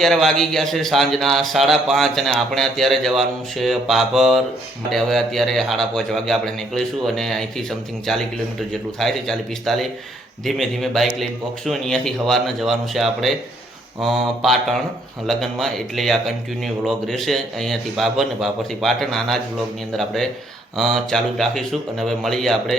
અત્યારે વાગી ગયા છે સાંજના સાડા પાંચ અને આપણે અત્યારે જવાનું છે પાપર માટે હવે અત્યારે સાડા પાંચ વાગે આપણે નીકળીશું અને અહીંથી સમથિંગ ચાલીસ કિલોમીટર જેટલું થાય છે, ચાલીસ પિસ્તાલીસ. ધીમે ધીમે બાઇક લઈને પહોંચશું અને અહીંયાથી સવારના જવાનું છે આપણે પાટણ લગ્નમાં. એટલે આ કન્ટિન્યુ વ્લોગ રહેશે. અહીંયાથી બાબર ને બાબરથી પાટણ. આના જ વ્લોગની અંદર આપણે ચાલુ રાખીશું. અને હવે મળીએ આપણે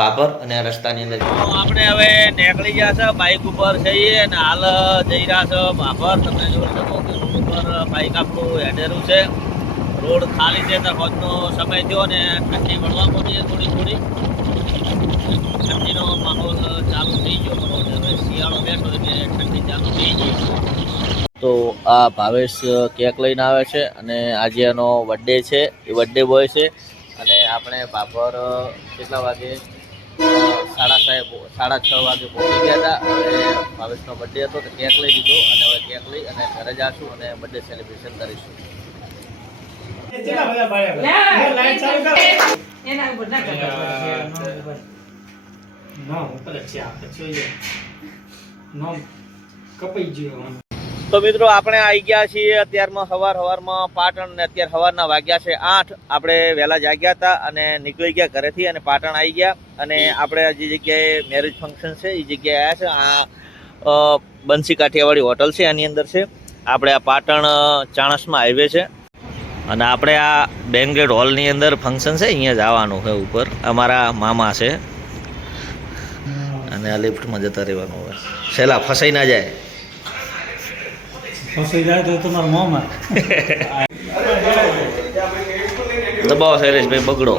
પાપર અને આ રસ્તાની અંદર. આપણે હવે નીકળી ગયા છે બાઇક ઉપર જઈએ અને હાલ જઈ રહ્યા છે પાપર તમે જોઈ શકો કે રોડ ઉપર બાઇક આપણું હેડેરું છે. રોડ ખાલી છે તો હોજનો સમય થયો અને ઠંડી વળવા પહોંચીએ થોડી થોડી. ઠંડીનો માહોલ ચાલુ થઈ ગયો હવે શિયાળો બેઠો એટલે ઠંડી ચાલુ થઈ ગઈ તો આ ભાવેશ કેક લઈને આવે છે અને આજે એનો બર્થડે છે. એ બર્થડે બોય છે. અને આપણે બાપર કેટલા વાગે સાડા સાહેબ સાડા છ વાગે પહોંચી ગયા હતા અને ભાવેશનો બર્થડે હતો તો કેક લઈ દીધો અને હવે કેક લઈ અને ઘરે જાશું અને બર્થડે સેલિબ્રેશન કરીશું. કપાઈ ઉપર ના કરતા તો મિત્રો આપણે આવી ગયા છીએ અત્યારમાં સવાર સવારમાં પાટણ ને અત્યારે સવારના વાગ્યા છે આઠ. આપણે વહેલા જાગ્યા હતા અને નીકળી ગયા ઘરેથી અને પાટણ આવી ગયા અને આપણે જે જગ્યાએ મેરેજ ફંક્શન છે એ જગ્યાએ આવ્યા છે. આ બંસી કાઠિયાવાડી હોટલ છે, આની અંદર છે. આપણે આ પાટણ ચાણસમાં હાઈવે છે. અને આપણે આ બેનગેટ હોલની અંદર ફંક્શન છે, અહીંયા જવાનું છે ઉપર. અમારા મામા છે. અને આ લિફ્ટમાં જતા રહેવાનું હોય છેલ્લા ફસાઈ ના જાય. ફસાઈ જાય તો તમારા મોંમાં દબાવો શૈલેષભાઈ બગડો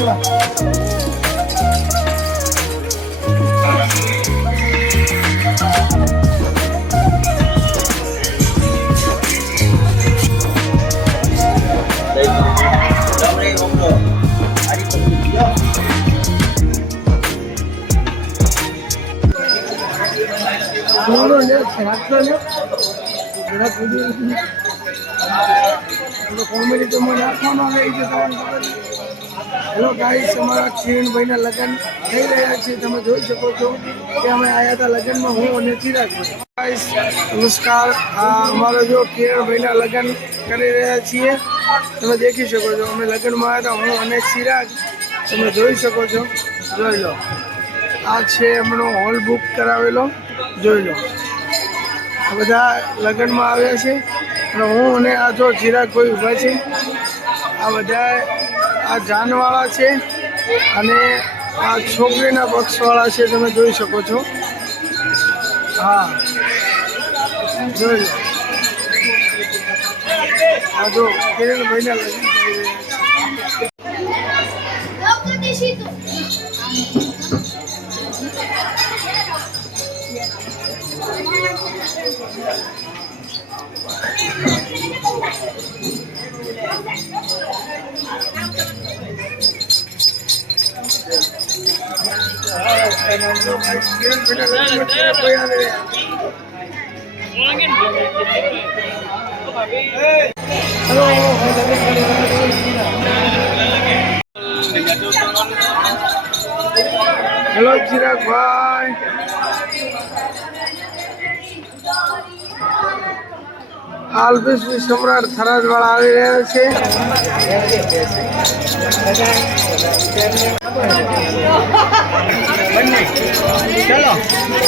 잘라. 너는 내가 대학사냐? 내가 고등학생이야? 그래서 고민이 좀 뭐냐? 편하게 이제 사는 거지. હેલો ગાઈસ, અમારા કિરણભાઈના લગ્ન થઈ રહ્યા છે. તમે જોઈ શકો છો કે અમે આવ્યા હતા લગ્નમાં, હું અને ચિરાગભાઈ ગાઈસ, નમસ્કાર. આ અમારો જો કિરણભાઈના લગ્ન કરી રહ્યા છીએ, તમે દેખી શકો છો. અમે લગ્નમાં આવ્યા હતા, હું અને ચિરાગ. તમે જોઈ શકો છો. જોઈ લો. આ છે એમનો હોલ બુક કરાવેલો. જોઈ લો. આ બધા લગ્નમાં આવ્યા છે. અને હું અને આ જો ચિરાગ કોઈ ઊભા છે. આ બધા આ જાનવાળા છે અને આ છોકરીના પક્ષવાળા છે, તમે જોઈ શકો છો. હા. જોઈ લો. આ જો કિરણભાઈને લગ્ન કિરણભાઈના લગ્નમાં ચિરાગભાઈ આવી રહ્યા હેલો ચિરાગભાઈ આલ્બિસ સમ્રાટ થરાદ વાળા આવી રહ્યા છે Bravo.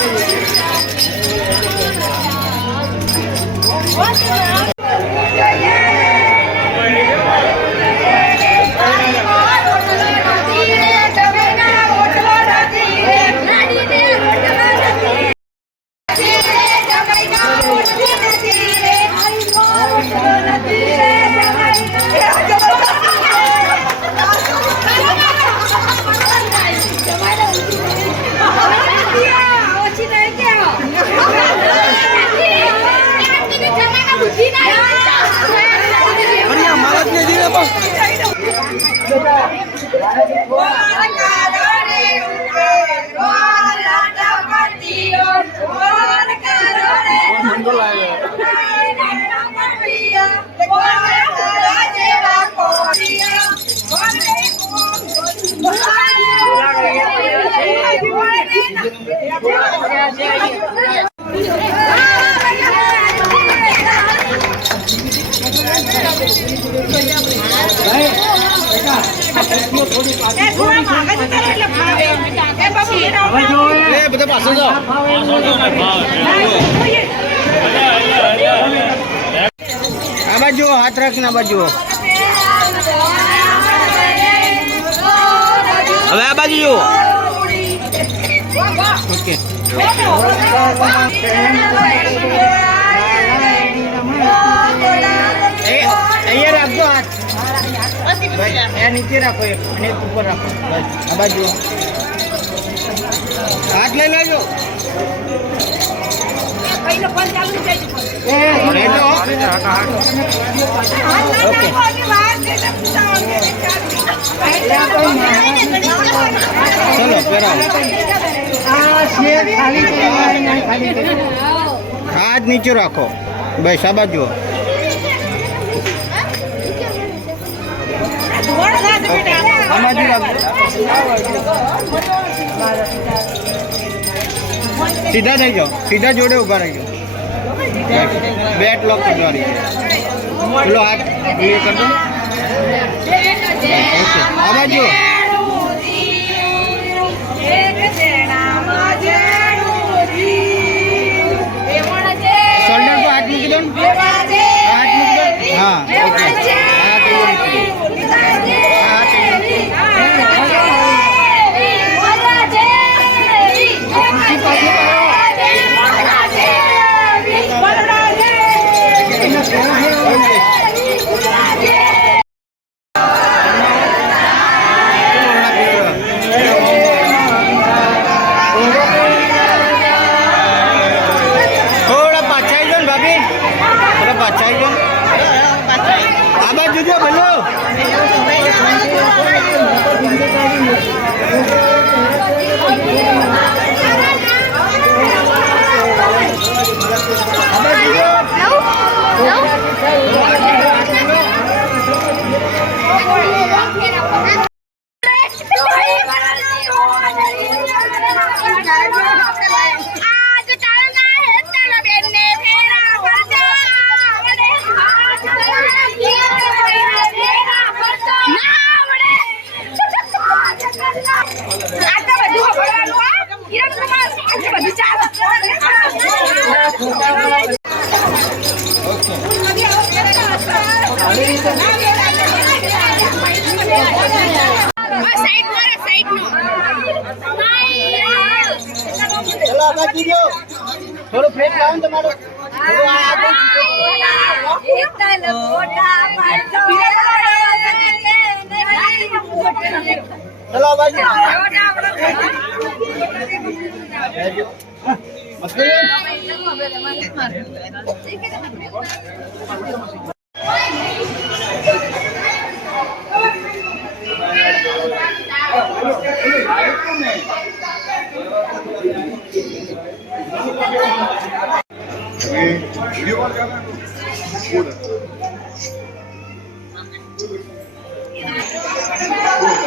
આ બાજુ હાથ રાખીને આ બાજુ હવે આ બાજુ ઓકે. અહીંયા રાખજો હાથ. નીચે રાખો એક ઉપર રાખો. આ બાજુ હાથ લઈ લેજો ચલો હાથ નીચે રાખો. ભાઈ સાબા બાજુ આ બાજુ સીધા થઈ જાઓ. સીધા જોડે ઊભા રહી જાઓ. બેટ લોક કરવાની પેલો હાથ ક્લિયર કરી દો. ઓકે ચલો આ બાજુ જો થોડું ફ્રેશ લાવો તમારું. ચલો બાજુ. મસ્તી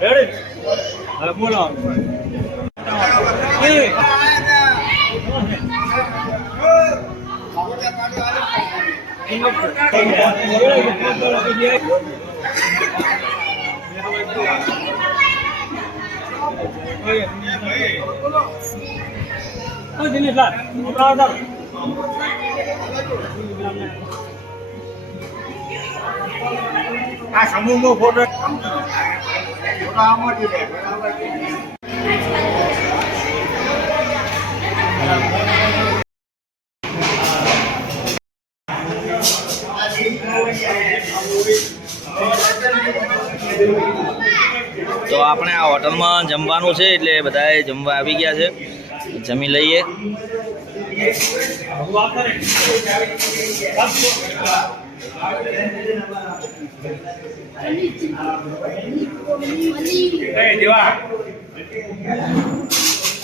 Ready. હવે બોલો એ. Oh, sini, તો આપણે આ હોટલમાં જમવાનું છે એટલે બધાએ જમવા આવી ગયા છે. જમી લઈએ. એ દેવા